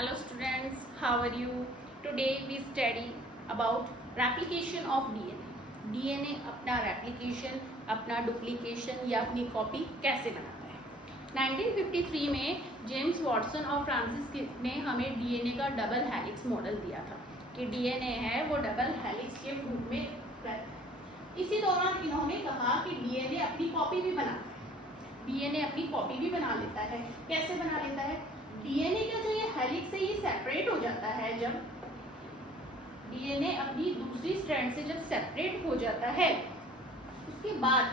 Hello students, how are you? Today we study about replication of DNA. DNA अपना replication, अपना duplication या अपनी copy कैसे बनाता है। 1953 में जेम्स वॉटसन और फ्रांसिस क्रिक ने हमें DNA का डबल हेलिक्स मॉडल दिया था कि DNA है वो डबल हेलिक्स के रूप में रहता है। इसी दौरान इन्होंने कहा कि DNA अपनी कॉपी भी बनाता है। DNA अपनी कॉपी भी बना लेता है। कैसे बना लेता है? डीएनए का जो ये हेलिक्स है ये सेपरेट हो जाता है। जब डीएनए अपनी दूसरी स्ट्रैंड से जब सेपरेट हो जाता है उसके बाद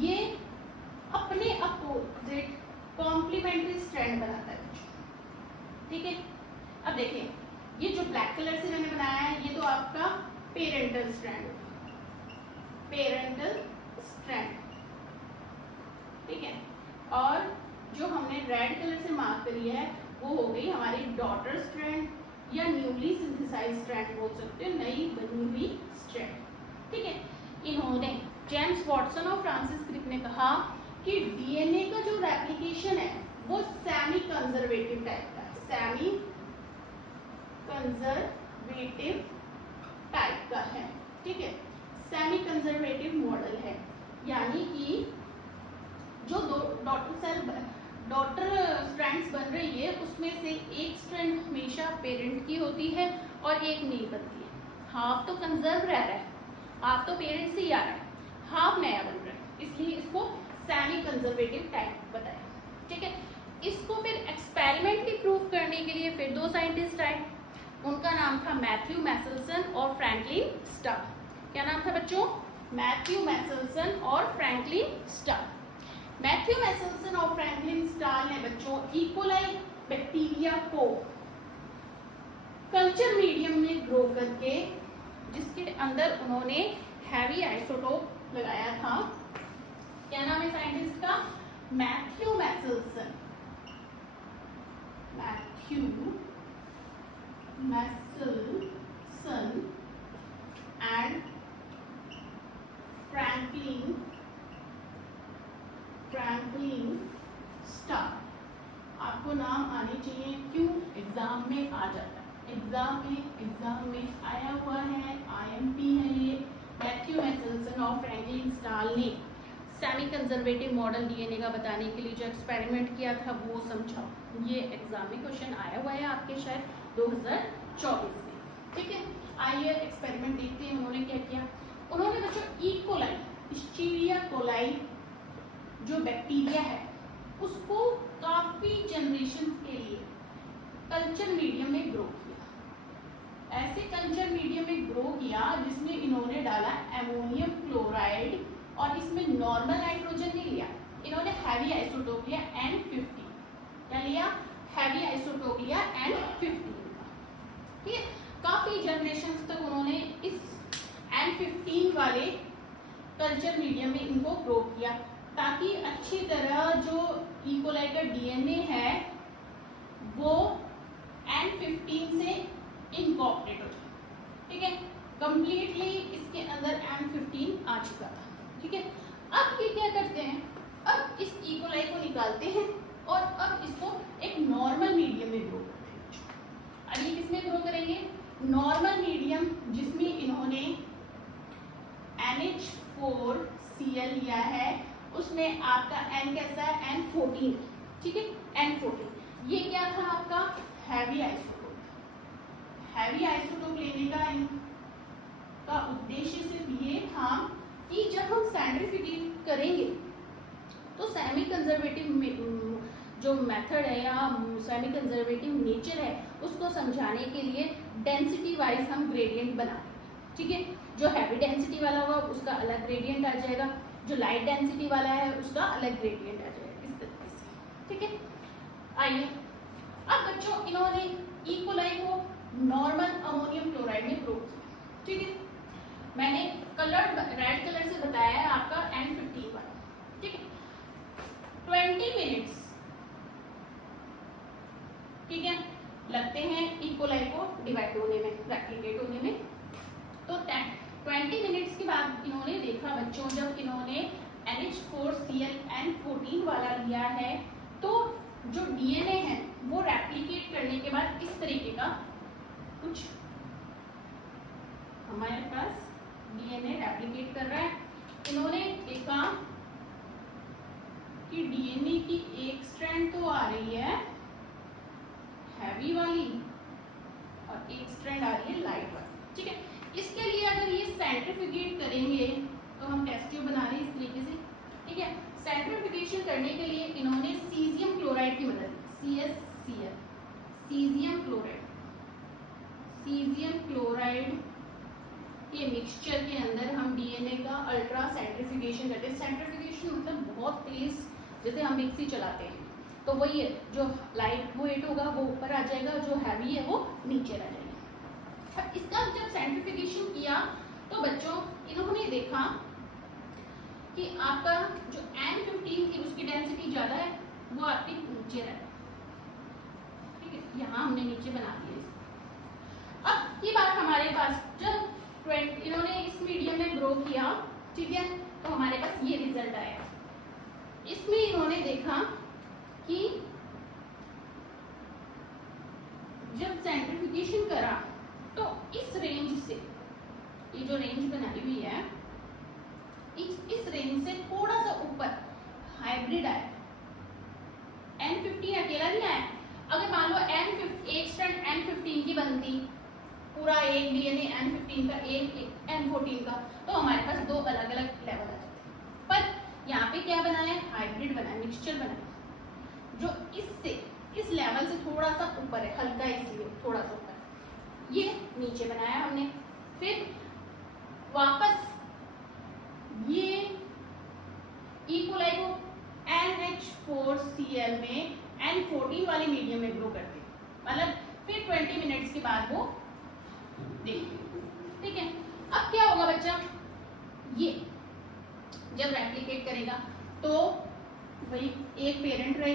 ये अपने अपोजिट कॉम्प्लीमेंट्री स्ट्रैंड बनाता है। ठीक है, अब देखिए ये जो ब्लैक कलर से मैंने बनाया है ये तो आपका पेरेंटल स्ट्रैंड, पेरेंटल स्ट्रैंड। ठीक है, और जो हमने रेड कलर से मार्क करी है वो हो गई हमारी डॉटर स्ट्रैंड या न्यूली सिंथेसाइज्ड स्ट्रैंड बोल सकते हैं, नई बनी हुई स्ट्रैंड। ठीक है, इन्होंने जेम्स वॉटसन और फ्रांसिस क्रिक ने कहा कि डीएनए का जो रेप्लिकेशन है वो सेमी कंजर्वेटिव टाइप का है, सेमी कंजर्वेटिव टाइप का है। ठीक है, सेमी कंजर्वेटिव मॉडल है, यानी कि जो डॉटर स्ट्रैंड्स बन रही है उसमें से एक स्ट्रैंड हमेशा पेरेंट की होती है और एक नहीं बनती है। हाफ तो कंजर्व रह रहा है, हाफ तो पेरेंट से ही आ रहा है, हाफ नया बन रहा है, इसलिए इसको सेमी कंजर्वेटिव टाइप बताया। ठीक है, इसको फिर एक्सपेरिमेंटली प्रूव करने के लिए फिर दो साइंटिस्ट आए, उनका नाम था मैथ्यू मैसेल्सन और फ्रैंकलिन स्टार। क्या नाम था बच्चों? मैथ्यू मैसेल्सन और फ्रैंकलिन स्टार। मैथ्यू मैसेल्सन और फ्रैंकलिन स्टार ने बच्चों इकोलाई बैक्टीरिया को कल्चर मीडियम में ग्रो करके, जिसके अंदर उन्होंने हैवी आइसोटोप लगाया था। क्या नाम है साइंटिस्ट का? Matthew Meselson, Matthew Meselson and Franklin Stahl. आपको नाम आने चाहिए, क्यों? एग्जाम में आ जाता है, एग्जाम में आया हुआ है, IMP है ये। मैथ्यू मैसेल्सन और फ्रैंकलिन स्टार ने सेमी कंजर्वेटिव मॉडल डीएनए का बताने के लिए जो एक्सपेरिमेंट किया था वो समझाओ। ये एग्जाम में क्वेश्चन आया हुआ है आपके शायद 2024 में। ठीक है, आइए एक्सपेरिमेंट देखते हैं उन्होंने क्या किया। उन्होंने बच्चों इकोलाई, इस्चीरिया कोलाई जो बैक्टीरिया है उसको काफी जनरेशन के लिए कल्चर मीडियम में ग्रो किया। ऐसे कल्चर मीडियम में ग्रो किया जिसमें इन्होंने डाला अमोनियम क्लोराइड और इसमें नॉर्मल नाइट्रोजन नहीं लिया, इन्होंने हैवी आइसोटोप लिया N50। क्या लिया? हैवी आइसोटोप लिया N15। ठीक है, काफी जनरेशन तक उन्होंने इस N15 वाले कल्चर मीडियम में इनको ग्रो किया ताकि अच्छी तरह जो इकोलाई का डीएनए है वो N15 से इनकॉर्पोरेट हो जाए। ठीक है, कंप्लीटली इसके अंदर N15 आ चुका था। ठीक है, अब ये क्या करते हैं, अब इस इकोलाई को निकालते हैं और अब इसको एक नॉर्मल मीडियम में ग्रो करते हैं। अब ये किसमें ग्रो करेंगे? नॉर्मल मीडियम, जिसमें इन्होंने NH4Cl लिया है, उसमें आपका N कैसा है? N14। ठीक है, N14 ये क्या था आपका? Heavy isotope. हैवी आइसोटोप लेने का उद्देश्य सिर्फ ये था कि जब हम स्टैंडर्डिफिकेशन करेंगे तो सेमी कंजर्वेटिव जो मेथड है या सेमी कंजर्वेटिव नेचर है उसको समझाने के लिए डेंसिटी वाइज हम ग्रेडियंट बनाएंगे। ठीक है, जो हैवी डेंसिटी वाला होगा उसका अलग ग्रेडियंट आ जाएगा, जो लाइट डेंसिटी वाला है उसका अलग ग्रेडियंट आ जाएगा, इस तरीके से। ठीक है, आइए अब बच्चों इन्होंने इकोलाई को नॉर्मल अमोनियम क्लोराइड में ग्रो किया। ठीक है, मैंने कलर रेड कलर से बताया है आपका N15 वाला। ठीक है, 20 मिनट्स ठीक है लगते हैं इकोलाई को डिवाइड होने में, रेप्लिकेट होने में। तो 20 मिनट्स के बाद इन्होंने देखा बच्चों, जब इन्होंने NH4Cl N14 वाला लिया है तो जो डीएनए है वो रेप्लिकेट करने के बाद इस तरीके का कुछ हमारे पास डीएनए रेप्लिकेट कर रहा है। इन्होंने देखा कि डीएनए की एक स्ट्रैंड तो आ रही है हैवी वाली और एक स्ट्रैंड आ रही है लाइट वाली, ठीक है। इसके लिए अगर ये सेंट्रीफ्यूगेट करेंगे तो हम टेस्ट ट्यूब बना रहे हैं इस तरीके से, ठीक है। सेंट्रीफ्यूगेशन करने के लिए इन्होंने सीजियम क्लोराइड की मदद ली, CaCl, सीजियम क्लोराइड के मिक्सचर के अंदर हम डीएनए का अल्ट्रा सेंट्रीफ्यूगेशन करते हैं। सेंट्रीफ्यूगेशन मतलब बहुत तेज, जैसे हम मिक्सी चलाते हैं तो वही है, जो लाइट वेट होगा वो ऊपर आ जाएगा, जो हैवी है वो नीचे रह जाएगा। अब इसका जब सेंट्रीफ्यूगेशन किया तो बच्चों इन्होंने देखा कि आपका जो N15 की उसकी डेंसिटी ज्यादा है वो आपके नीचे रह है, ठीक है। यहाँ हमने नीचे बना दिया इसको। अब ये बात हमारे पास जब इन्होंने इस मीडियम में ग्रो किया, ठीक है, तो हमारे पास ये रिजल्ट आया। इसमें इन्होंने देखा कि जब सेंट्रीफ्यूगेशन करा तो इस रेंज से, ये जो रेंज बनाई हुई है, इस रेंज से थोड़ा सा ऊपर हाइब्रिड आया। N15 अकेला नहीं आया। अगर मान लो एक स्ट्रैंड N15 की बनती, पूरा एक डीएनए N15 का, एक N14 का, तो हमारे पास दो अलग अलग लेवल आ जाते। पर यहाँ पे क्या बनाया, हाइब्रिड बनाया, मिक्सचर बनाया, जो इससे इस लेवल से थोड़ा सा ऊपर है, हल्का इसलिए थोड़ा सा ऊपर, ये नीचे बनाया हमने। फिर वापस ये इकोलाई को NH4Cl में N14 वाले मीडियम में ग्रो करते, मतलब फिर 20 मिनट्स के बाद वो देखिए, ठीक है। अब क्या होगा बच्चा, ये जब रेप्लिकेट करेगा तो वही एक पेरेंट रहेगा।